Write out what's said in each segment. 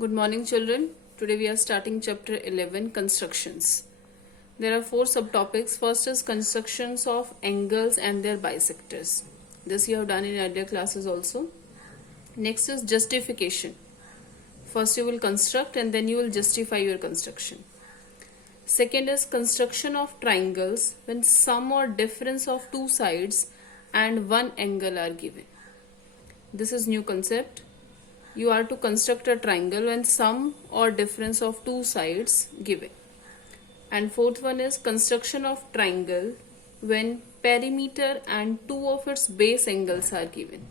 Good morning, children. Today we are starting chapter 11, constructions. There are 4 subtopics. First is constructions of angles and their bisectors. This you have done in earlier classes also. Next is justification. First you will construct and then you will justify your construction. Second is construction of triangles when sum or difference of two sides and one angle are given. This is new concept. You are to construct a triangle when sum or difference of two sides given. And fourth one is construction of triangle when perimeter and two of its base angles are given.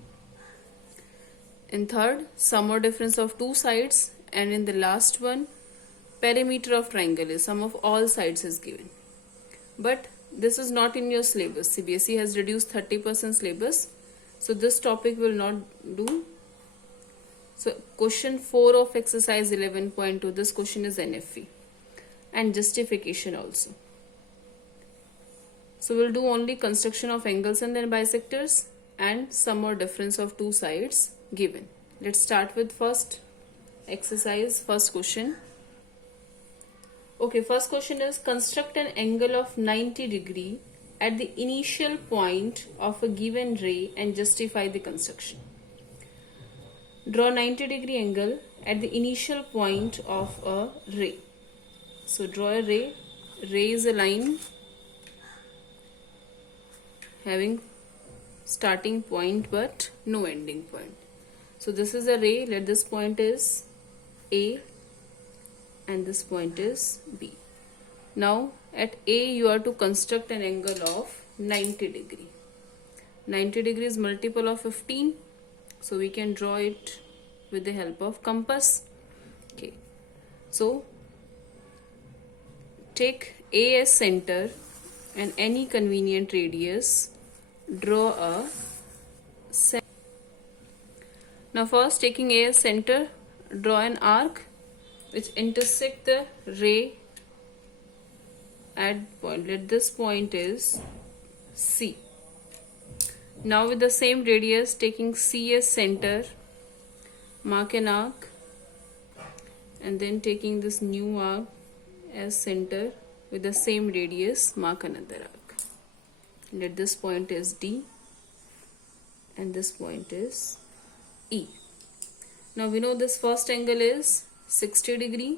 In third, sum or difference of two sides, and in the last one, perimeter of triangle is sum of all sides is given. But this is not in your syllabus. CBSE has reduced 30% syllabus, so this topic will not do. So question 4 of exercise 11.2, this question is NFE and justification also. So we'll do only construction of angles and their bisectors and sum or difference of two sides given. Let's start with first exercise, first question. Okay, first question is construct an angle of 90 degree at the initial point of a given ray and justify the construction. Draw 90 degree angle at the initial point of a ray. So draw a ray. Ray is a line having starting point but no ending point. So this is a ray. Let this point is A and this point is B. Now at A you are to construct an angle of 90 degree. 90 degree is multiple of 15. So we can draw it with the help of compass. Okay. So take A as center and any convenient radius. Draw a center. Now first, taking A as center, draw an arc which intersect the ray at point. Let this point is C. Now with the same radius, taking C as center, mark an arc and then taking this new arc as center with the same radius, mark another arc. Let this point is D and this point is E. Now we know this first angle is 60 degree.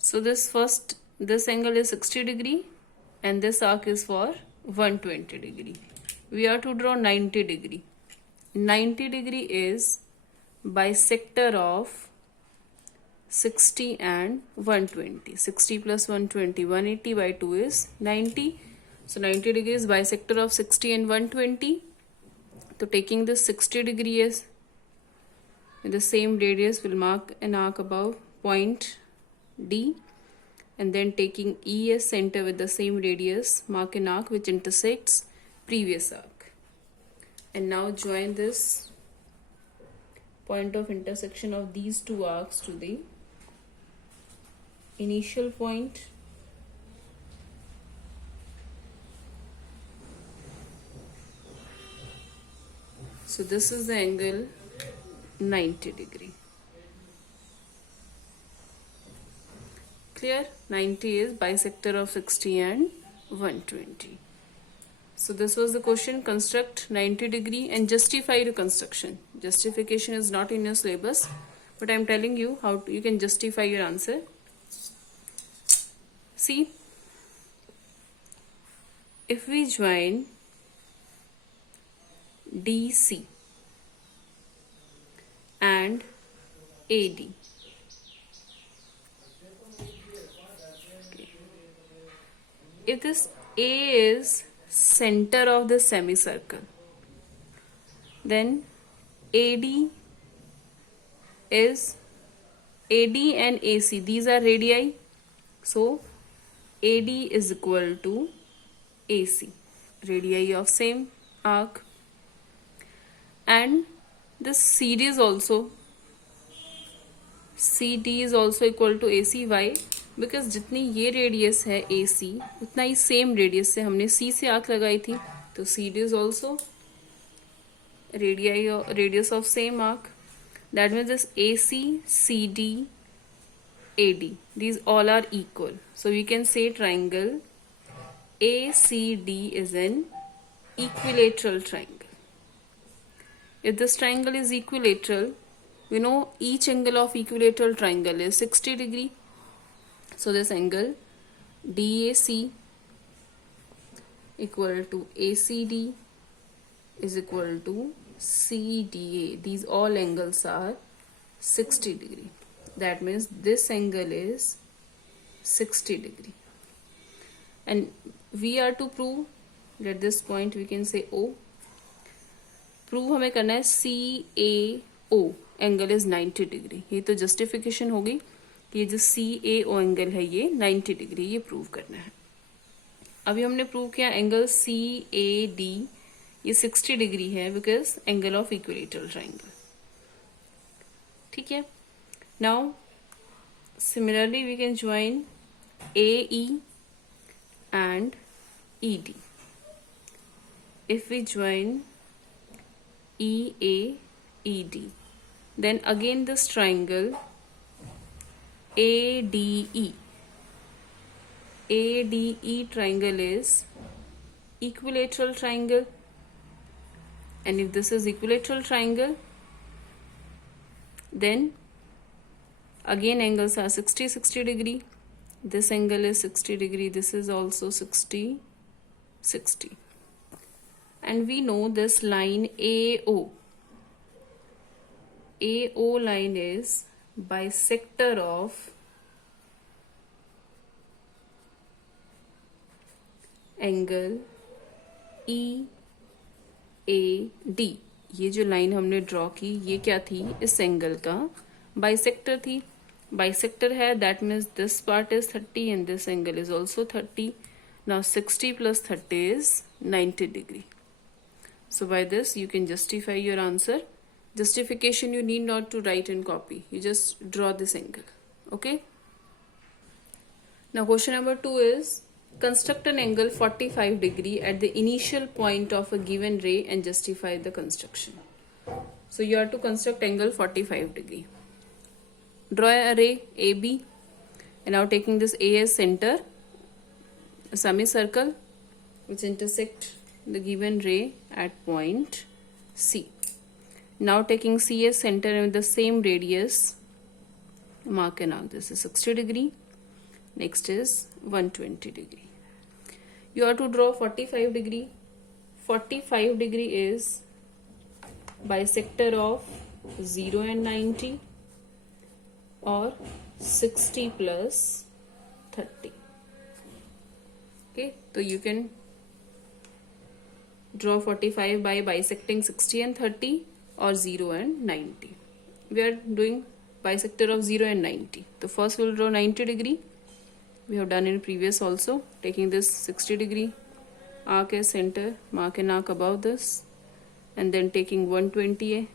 So this angle is 60 degree and this arc is for 120 degree. We are to draw 90 degree. 90 degree is bisector of 60 and 120. 60 plus 120, 180 by 2 is 90. So 90 degree is bisector of 60 and 120. So taking this 60 degree as with the same radius, we'll mark an arc above point D. And then taking E as center with the same radius, mark an arc which intersects previous arc. And now join this point of intersection of these two arcs to the initial point. So this is the angle 90 degree. Clear? 90 is bisector of 60 and 120. So this was the question. Construct 90 degree and justify the construction. Justification is not in your syllabus, but I am telling you how you can justify your answer. See, if we join DC and AD, if this A is center of the semicircle, then AD and AC, these are radii. So AD is equal to AC, radii of same arc. And this CD is also equal to AC. Why? Because जितनी ये radius है AC उतना ही same radius से हमने C से arc लगाई थी, तो CD is also radius of same arc. That means this AC, CD, AD, these all are equal. So we can say triangle ACD is an equilateral triangle. If this triangle is equilateral, we know each angle of equilateral triangle is 60 degree. So this angle DAC equal to ACD is equal to CDA. These all angles are 60 degree. That means this angle is 60 degree. And we are to prove at this point we can say O. Prove हमें करना है CAO angle is 90 degree. ये तो justification होगी कि ये जो CAO angle है ये 90 डिग्री, ये प्रूव करना है. अभी हमने प्रूव किया एंगल CAD ये 60 डिग्री है because angle of equilateral triangle. ठीक है. Now similarly we can join AE and ED. If we join EAED, then again this triangle ADE triangle is equilateral triangle, and if this is equilateral triangle, then again angles are 60 degree. This angle is 60 degree, this is also 60. And we know this line AO line is bisector of angle EAD. ये जो line हमने draw की ये क्या थी, इस angle का bisector थी. बाइसेक्टर है, that means this part is 30 and this angle is also 30. Now 60 plus 30 is 90 degree. So by this you can justify your answer. Justification you need not to write and copy. You just draw this angle. Okay. Now question number 2 is construct an angle 45 degree at the initial point of a given ray and justify the construction. So you have to construct angle 45 degree. Draw a ray AB, and now taking this A as center, a semicircle which intersect the given ray at point C. Now taking C as center and with the same radius, mark an arc. This is 60 degree. Next is 120 degree. You have to draw 45 degree. 45 degree is bisector of 0 and 90. Or 60 plus 30. Okay, so you can draw 45 by bisecting 60 and 30 or 0 and 90. We are doing bisector of 0 and 90. So first we'll draw 90 degree. We have done in previous also. Taking this 60 degree arc as center, mark an arc above this, and then taking 120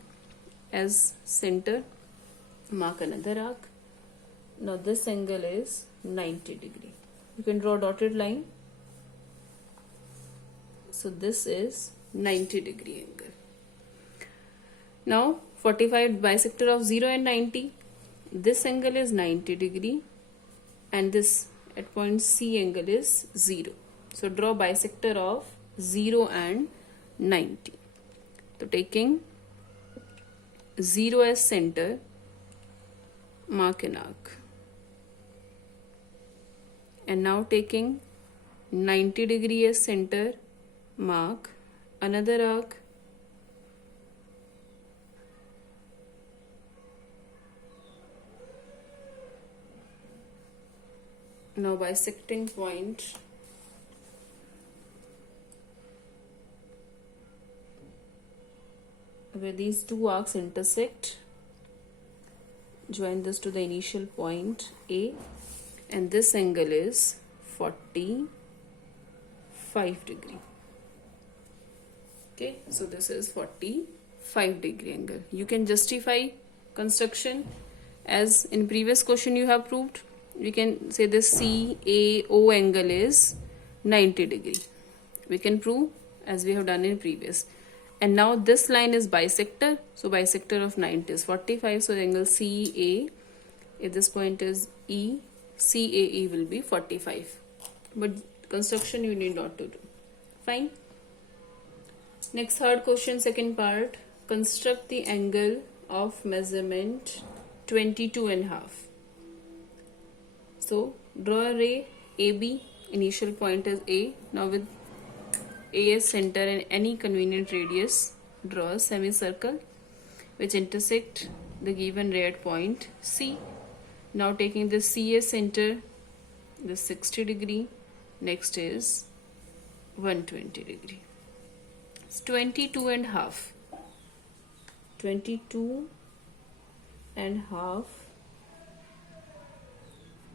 as center, mark another arc. Now this angle is 90 degree. You can draw a dotted line. So this is 90 degree angle. Now 45 bisector of 0 and 90. This angle is 90 degree and this at point C angle is 0. So draw bisector of 0 and 90. So taking 0 as center, mark an arc. And now taking 90 degree as center, mark another arc. Now bisecting point where these two arcs intersect, join this to the initial point A, and this angle is 45 degree. Okay, so this is 45 degree angle. You can justify construction as in previous question you have proved. We can say this CAO angle is 90 degree. We can prove as we have done in previous. and now this line is bisector, so bisector of 90 is 45, so angle CA, if this point is E, CAE will be 45, but construction you need not to do. Fine. Next, third question, second part. Construct the angle of measurement 22.5. So draw a ray AB, initial point is A. Now with A as center and any convenient radius, draw a semicircle which intersect the given ray at point C. Now taking the C as center, the 60 degree, next is 120 degree. It's 22.5. 22.5.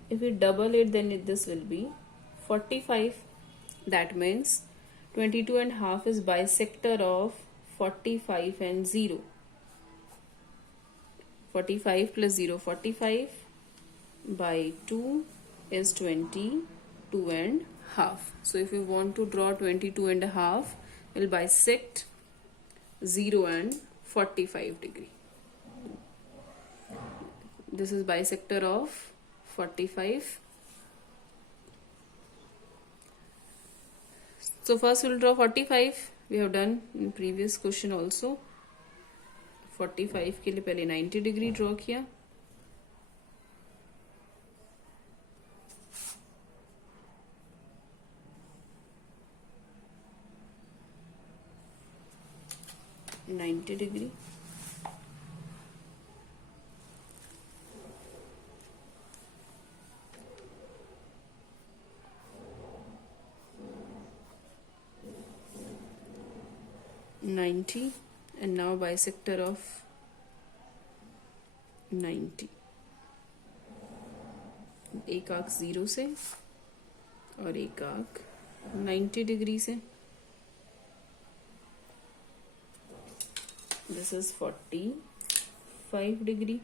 If we double it, then this will be 45. That means 22.5 is bisector of 45 and 0. 45 plus 0, 45 by 2 is 22.5. So if you want to draw 22.5, we'll bisect 0 and 45 degree. This is bisector of 45. So first we'll draw 45. We have done in previous question also. 45 के लिए पहले 90 degree draw किया. $90 degree. $90, and now bisector of 90. एक arc 0 से और एक arc 90 degree से. This is 45 degree.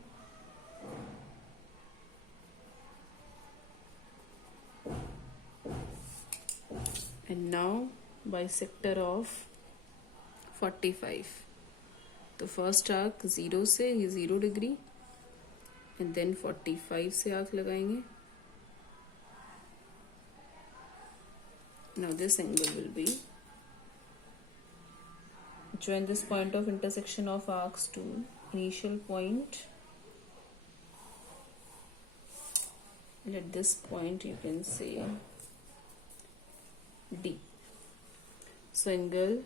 And now bisector of 45. तो फर्स्ट आर्क 0 से ये 0 डिग्री, एंड देन 45 से आर्क लगाएंगे. Now this angle will be, join this point of intersection of arcs to initial point, and at this point you can say D. So angle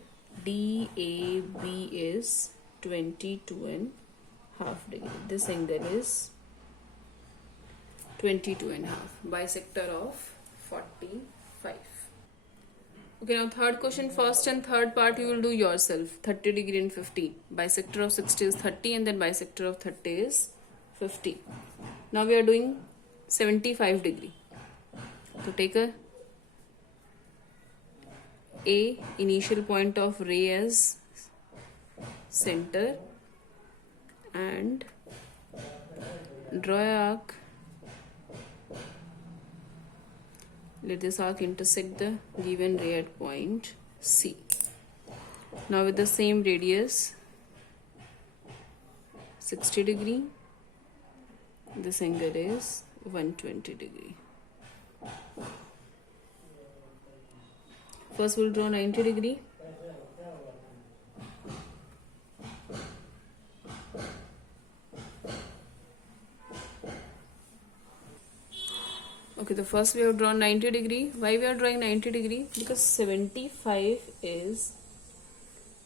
DAB is 22.5 degree. This angle is 22.5, bisector of 45. Okay, now third question, first and third part you will do yourself. 30 degree and 50. Bisector of 60 is 30, and then bisector of 30 is 50. Now we are doing 75 degree. So take a initial point of ray as center and draw an arc. Let this arc intersect the given ray at point C. Now with the same radius 60 degree, this angle is 120 degree. First we'll draw 90 degree. Okay, the first we have drawn 90 degree. Why we are drawing 90 degree? Because 75 is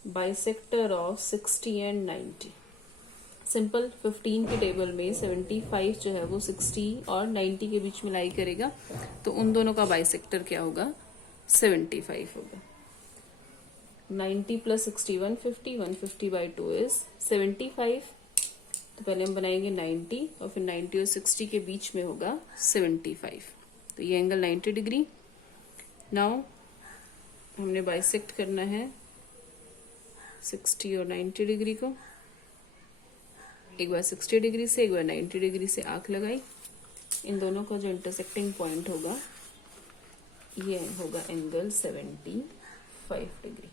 bisector of 60 and 90. Simple 15 के table में 75 जो है वो 60 और 90 के बीच में लाई करेगा, तो उन दोनों का बाइसेक्टर क्या होगा? 75 होगा. 90 प्लस 60 150, 150 बाई 2 इज 75. तो पहले हम बनाएंगे 90 और फिर 90 और 60 के बीच में होगा 75. तो ये एंगल 90 डिग्री. नाउ हमने बाइसेक्ट करना है 60 और 90 डिग्री को. एक बार 60 डिग्री से एक बार 90 डिग्री से आंख लगाई. इन दोनों का जो इंटरसेक्टिंग पॉइंट होगा ये होगा angle 75 degree.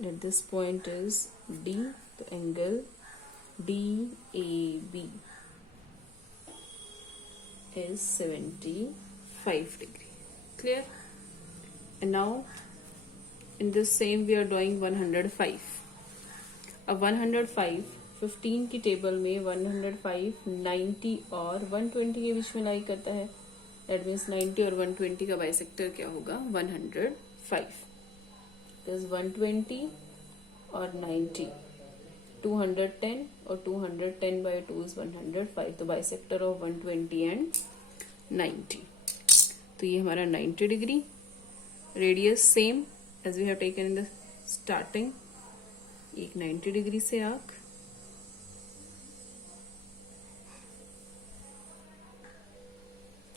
Let this point is D, the angle DAB is 75 degree. Clear? And now in this same we are drawing 105. अब 105 15 की टेबल में 105 90 और 120 के बीच में लाई करता है. दैट मीन्स 90 और 120 का बाइसेक्टर क्या होगा? 105. दिस 120 और 90, 210 और 210 by 2 is 105. तो बाइसेक्टर ऑफ 120 एंड 90. तो ये हमारा 90 degree. Radius same as we have taken in the starting. एक 90 डिग्री से आर्क,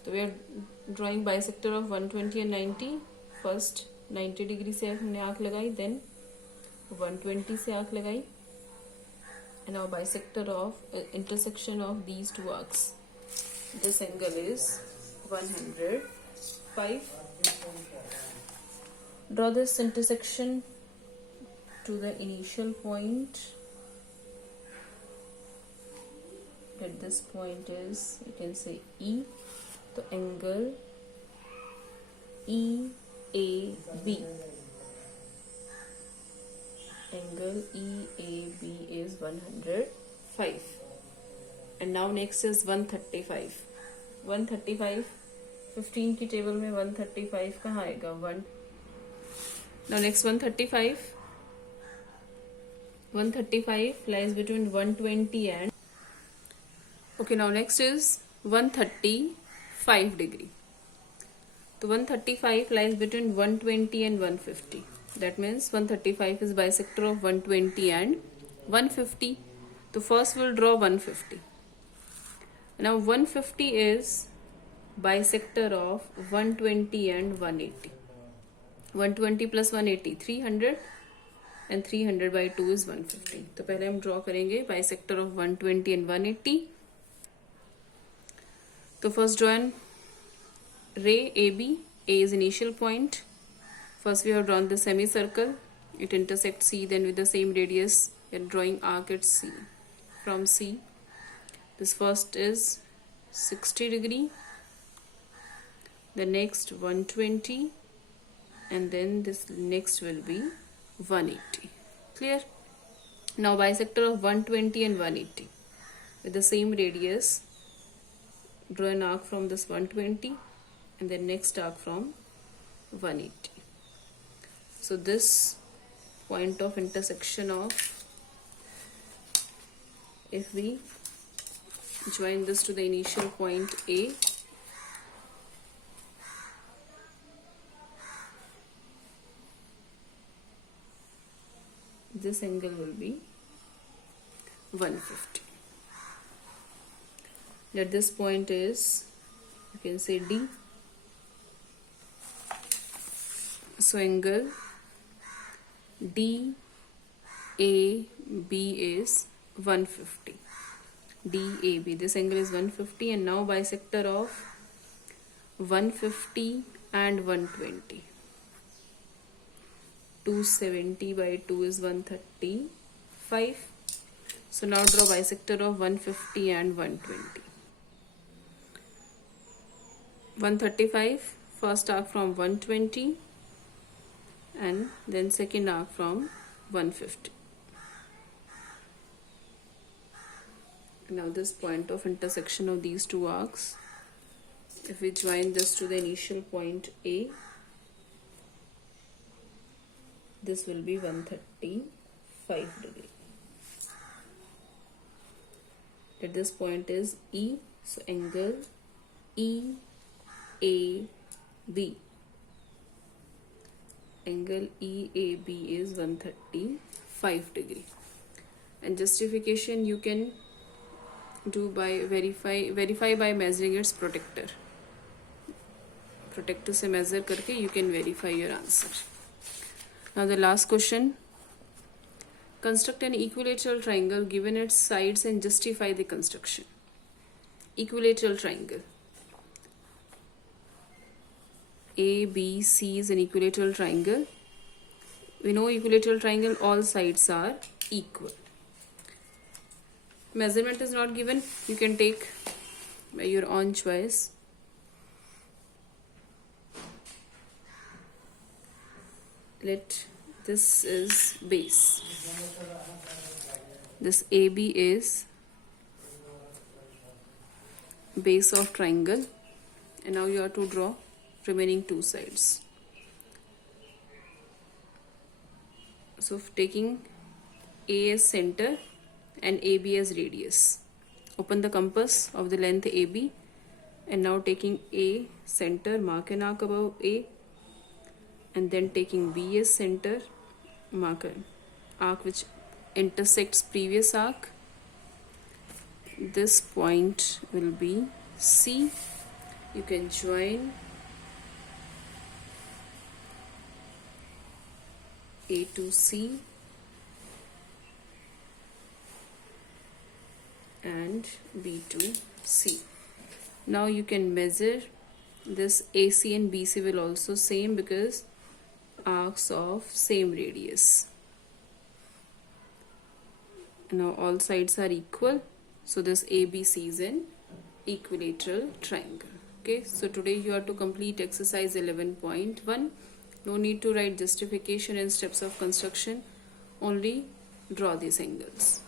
तो we are drawing bisector of 120 and 90. First 90 degree से हमने आर्क लगाई, देन 120 से आर्क लगाई, and now bisector of intersection of these two arcs. This angle is 105. Draw this intersection to the initial point. That this point is, you can say E. The angle EAB. Angle EAB is 105. And now next is 135. 135 15 की table में 135 कहाँ आएगा? 1. Now next 135 lies between 120 and, okay, now next is 135 degree. So 135 lies between 120 and 150. That means 135 is bisector of 120 and 150. So first we'll draw 150. Now 150 is bisector of 120 and 180. 120 plus 180 300 and 300 by 2 is 150. तो पहले हम draw करेंगे bisector of 120 and 180. तो first draw an रे AB. A is initial point. First we have drawn the semicircle. It intersects C, then with the same radius we are drawing arc at C. From C, this first is 60 degree, the next 120, and then this next will be 180. Clear? Now bisector of 120 and 180 with the same radius, draw an arc from this 120 and then next arc from 180. So this point of intersection of, if we join this to the initial point A, this angle will be 150. Let this point is, you can say D. So angle DAB is 150. DAB, this angle is 150, and now bisector of 150 and 120. 270 by 2 is 135. So now draw bisector of 150 and 120. 135, first arc from 120 and then second arc from 150. Now this point of intersection of these two arcs, if we join this to the initial point A, this will be 135 degree. At this point is E, so angle EAB. Angle EAB is 135 degree. And justification you can do by verify by measuring its protector. Protector से measure करके you can verify your answer. Now the last question. Construct an equilateral triangle given its sides and justify the construction. Equilateral triangle. ABC is an equilateral triangle. We know equilateral triangle, all sides are equal. Measurement is not given, you can take by your own choice. Let this is base. This AB is base of triangle, and now you have to draw remaining two sides. So taking A as center and AB as radius. Open the compass of the length AB, and now taking A center, mark an arc above A, and then taking B as center, mark an arc which intersects previous arc. This point will be C. You can join A to C and B to C. Now you can measure this AC and BC will also same because arcs of same radius. Now all sides are equal, so this ABC is an equilateral triangle. Okay, so today you have to complete exercise 11.1. No need to write justification and steps of construction, only draw these angles.